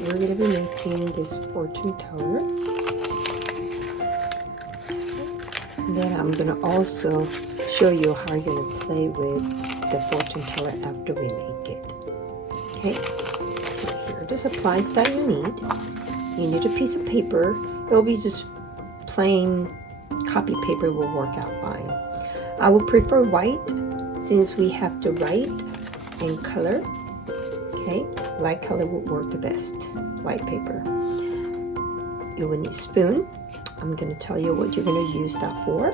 we're going to be making this fortune teller. And then I'm going to also show you how you're going to play with the fortune teller after we make it. Okay, so here are the supplies that you need. You need a piece of paper. It'll be just plain copy paper, will work out fine. I would prefer white since we have to write in color. Okay, light color will work the best, white paper. You will need spoon. I'm going to tell you what you're going to use that for.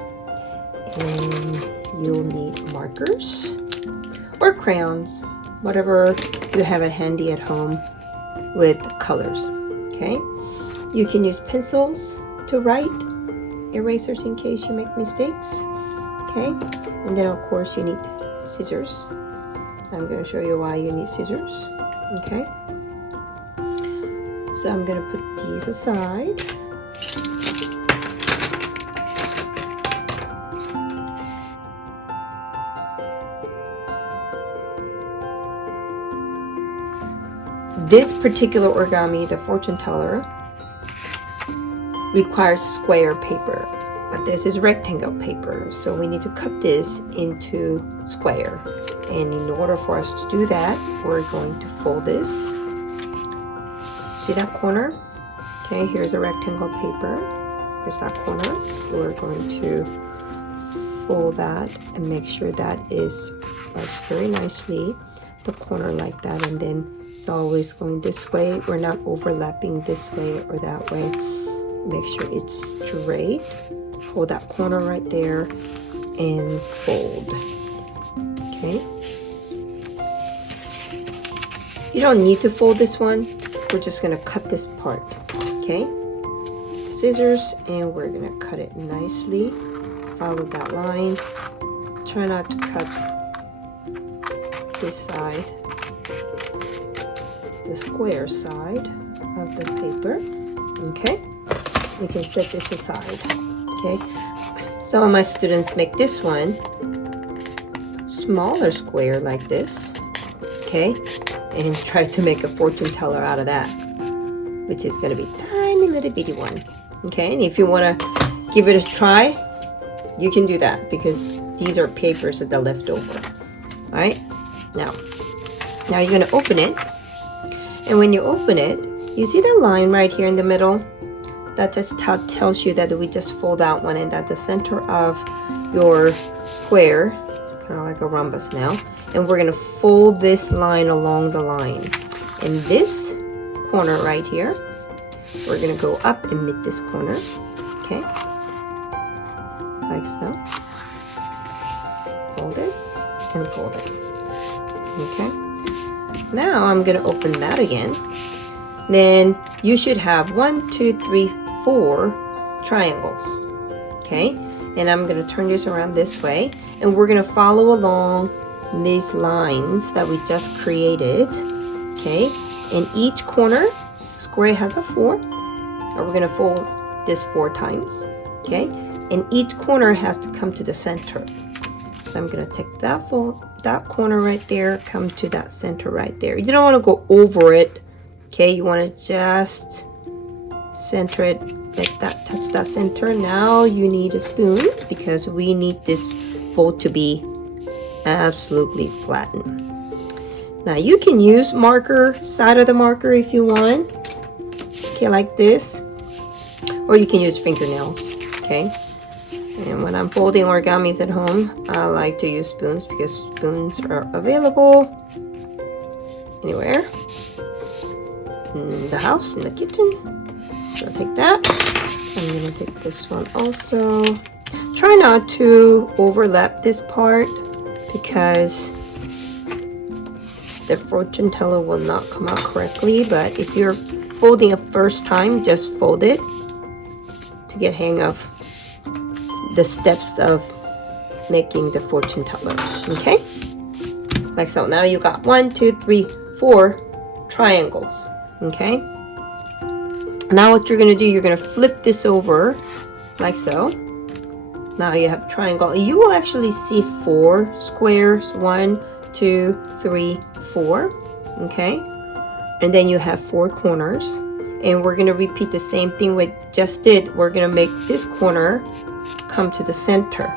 And you'll need markers or crayons, whatever you have it handy at home with colors. Okay, you can use pencils to write, erasers in case you make mistakes. Okay, and then of course you need scissors. I'm going to show you why you need scissors. Okay, so I'm going to put these aside. This particular origami, the fortune teller, requires square paper, but this is rectangle paper, so we need to cut this into square. And in order for us to do that, we're going to fold this. See that corner? Okay, here's a rectangle paper. Here's that corner. We're going to fold that and make sure that is placed very nicely, the corner like that, and then it's always going this way. We're not overlapping this way or that way. Make sure it's straight. Hold that corner right there and fold. Okay. You don't need to fold this one. We're just gonna cut this part. Okay. Scissors, and we're gonna cut it nicely. Follow that line. Try not to cut this side, the square side of the paper. Okay. We can set this aside. Okay, some of my students make this one smaller square like this, okay, and try to make a fortune teller out of that, which is going to be tiny little bitty one. Okay, and if you want to give it a try, you can do that because these are papers that are left over. All right, now you're going to open it, and when you open it, you see the line right here in the middle. That just tells you that we just fold that one, and that's the center of your square. It's kind of like a rhombus now. And we're going to fold this line along the line. In this corner right here, we're going to go up and meet this corner. Okay. Like so. Fold it and fold it. Okay. Now I'm going to open that again. Then you should have 1, 2, 3, 4 triangles. Okay, and I'm going to turn this around this way, and we're going to follow along these lines that we just created. Okay, in each corner, square has a 4, and we're going to fold this 4 times. Okay, and each corner has to come to the center. So I'm going to take that corner right there, come to that center right there. You don't want to go over it. Okay, you want to just center it, let that touch that center. Now you need a spoon because we need this fold to be absolutely flattened. Now you can use marker, side of the marker if you want. Okay, like this. Or you can use fingernails. Okay. And when I'm folding origamis at home, I like to use spoons because spoons are available anywhere. In the house, in the kitchen. So I'll take that. I'm going to take this one also. Try not to overlap this part because the fortune teller will not come out correctly. But if you're folding a first time, just fold it to get hang of the steps of making the fortune teller. Okay, like so. Now you got 1, 2, 3, 4 triangles. Okay, now what you're going to do, you're going to flip this over like so. Now you have a triangle. You will actually see 4 squares. 1, 2, 3, 4. Okay, and then you have 4 corners, and we're going to repeat the same thing we just did. We're going to make this corner come to the center.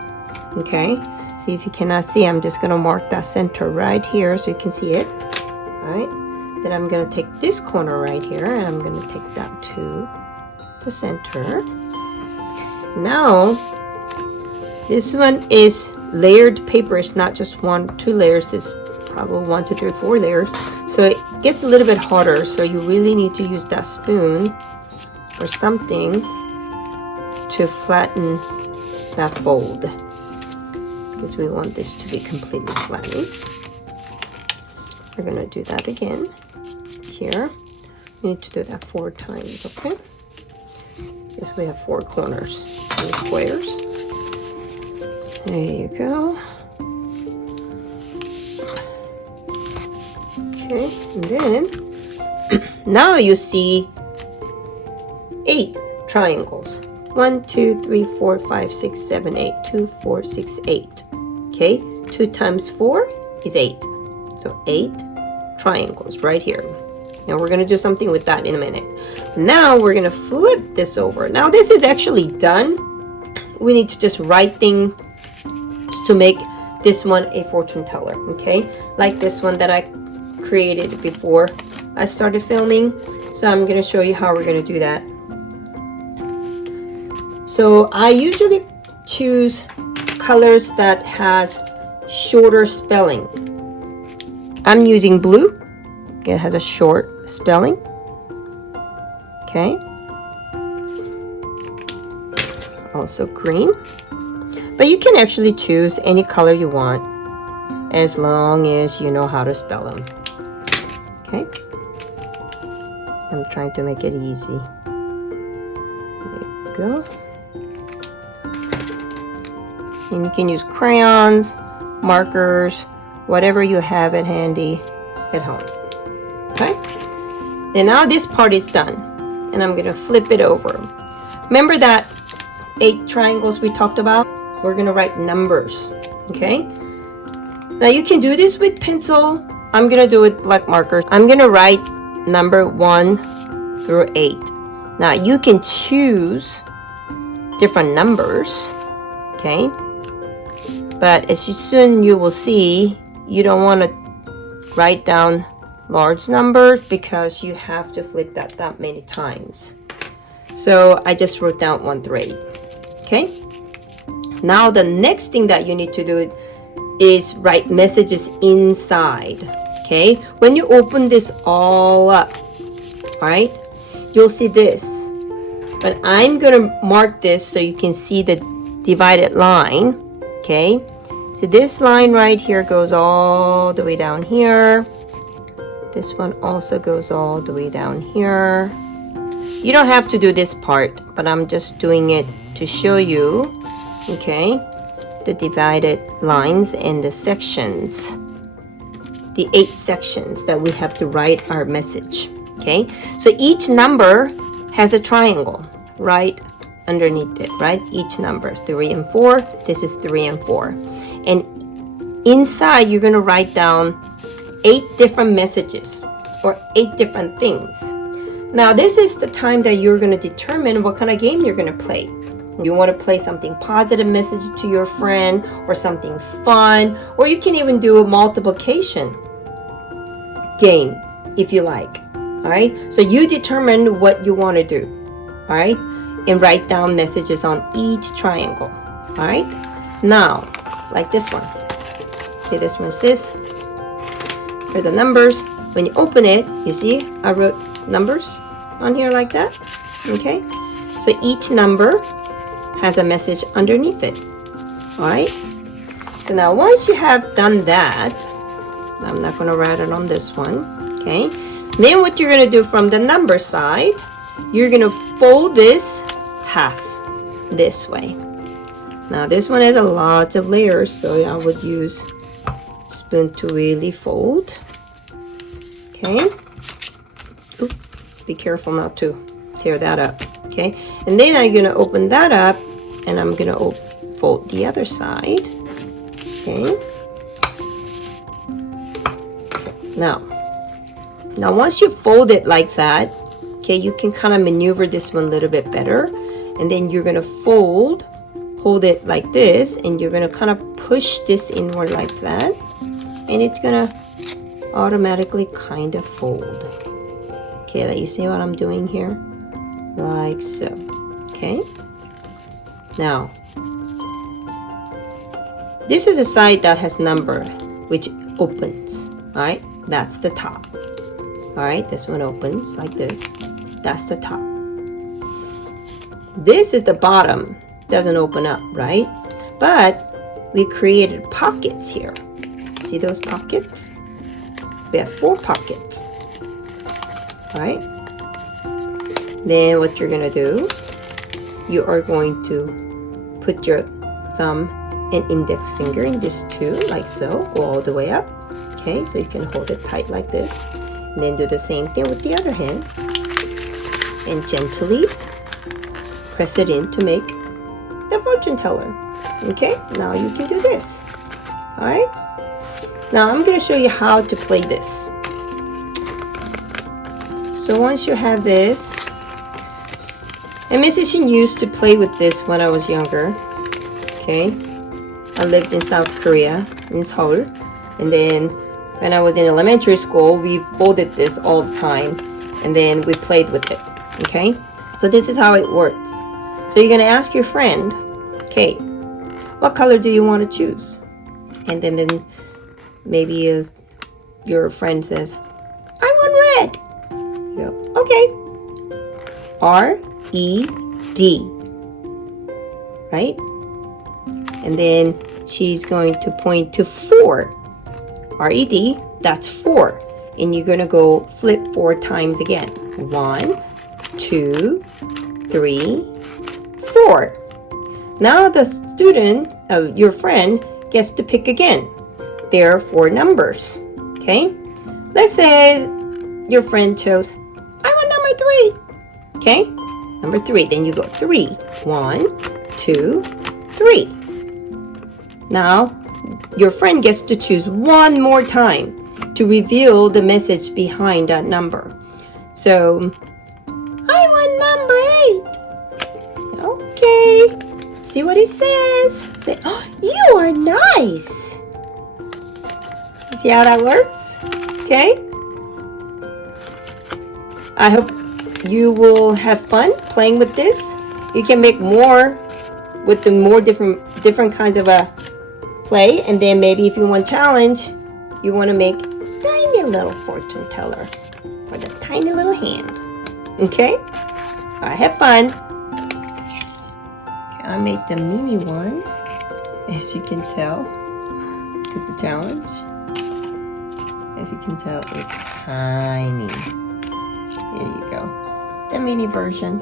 Okay, so if you cannot see, I'm just going to mark that center right here so you can see it. All right, then I'm going to take this corner right here, and I'm going to take that to the center. Now this one is layered paper. It's not just 1, 2 layers. It's probably 1, 2, 3, 4 layers. So it gets a little bit harder. So you really need to use that spoon or something to flatten that fold, because we want this to be completely flattened. We're gonna do that again here. We need to do that 4 times, okay? Because we have 4 corners and squares. There you go. Okay, and then now you see 8 triangles. 1, 2, 3, 4, 5, 6, 7, 8. 2, 4, 6, 8. Okay, 2 times 4 is 8. So 8 triangles right here. And we're going to do something with that in a minute. Now we're going to flip this over. Now this is actually done. We need to just write things to make this one a fortune teller. Okay, like this one that I created before I started filming. So I'm going to show you how we're going to do that. So I usually choose colors that has shorter spelling. I'm using blue. It has a short spelling. Okay. Also green. But you can actually choose any color you want as long as you know how to spell them. Okay. I'm trying to make it easy. There you go. And you can use crayons, markers, whatever you have at handy at home. Okay? And now this part is done. And I'm going to flip it over. Remember that 8 triangles we talked about? We're going to write numbers. Okay? Now you can do this with pencil. I'm going to do it with black markers. I'm going to write number 1 through 8. Now you can choose different numbers. Okay? But as soon you will see, you don't want to write down large numbers because you have to flip that many times. So I just wrote down 1 through 8. Okay? Now the next thing that you need to do is write messages inside. Okay? When you open this all up, right, you'll see this. But I'm going to mark this so you can see the divided line. Okay, so this line right here goes all the way down here. This one also goes all the way down here. You don't have to do this part, but I'm just doing it to show you, okay, the divided lines and the sections, the 8 sections that we have to write our message. Okay, so each number has a triangle right underneath it, right? Each number is 3 and 4. This is 3 and 4. And inside, you're going to write down 8 different messages or 8 different things. Now, this is the time that you're going to determine what kind of game you're going to play. You want to play something positive message to your friend or something fun, or you can even do a multiplication game if you like. All right. So you determine what you want to do. All right. And write down messages on each triangle. All right. Now, like this one. See, this one's this. Here are the numbers. When you open it, you see I wrote numbers on here like that. Okay. So each number has a message underneath it. All right. So now once you have done that, I'm not going to write it on this one. Okay. Then what you're going to do from the number side, you're going to fold this half this way. Now this one has a lot of layers, so I would use spoon to really fold. Okay. Oop, be careful not to tear that up. Okay. And then I'm going to open that up and I'm going to fold the other side. Okay. Now, Now once you fold it like that, okay, you can kind of maneuver this one a little bit better. And then you're gonna hold it like this, and you're gonna kind of push this inward like that. And it's gonna automatically kind of fold. Okay, that you see what I'm doing here? Like so. Okay. Now, this is a side that has number, which opens. All right, that's the top. All right, this one opens like this. That's the top. This is the bottom. Doesn't open up, right? But we created pockets here. See those pockets? We have 4 pockets. All right. Then what you're gonna do, you are going to put your thumb and index finger in this too, like so, go all the way up. Okay, so you can hold it tight like this. And then do the same thing with the other hand. And gently press it in to make the fortune teller. Okay, now you can do this. All right. Now I'm going to show you how to play this. So once you have this, and Mrs. Shin used to play with this when I was younger. Okay, I lived in South Korea, in Seoul, and then when I was in elementary school, we folded this all the time, and then we played with it. Okay, so this is how it works. So you're gonna ask your friend, okay, what color do you want to choose? And then maybe your friend says, I want red. You go, okay. R-E-D, right? And then she's going to point to 4. R-E-D, that's 4. And you're gonna go flip 4 times again. 1, 2, 3, 4. Now the student, your friend, gets to pick again. There are 4 numbers, okay? Let's say your friend chose, I want number 3. Okay, number 3. Then you go 3. 1, 2, 3. Now, your friend gets to choose one more time to reveal the message behind that number. So, I want number 8. Okay, see what he says. Say, oh, you are nice. See how that works? Okay. I hope you will have fun playing with this. You can make more with the more different kinds of a play, and then maybe if you want challenge, you want to make a tiny little fortune teller for the tiny little hand. Okay? All right, have fun. Okay, I made the mini one, as you can tell. It's a challenge. As you can tell, it's tiny. There you go. The mini version.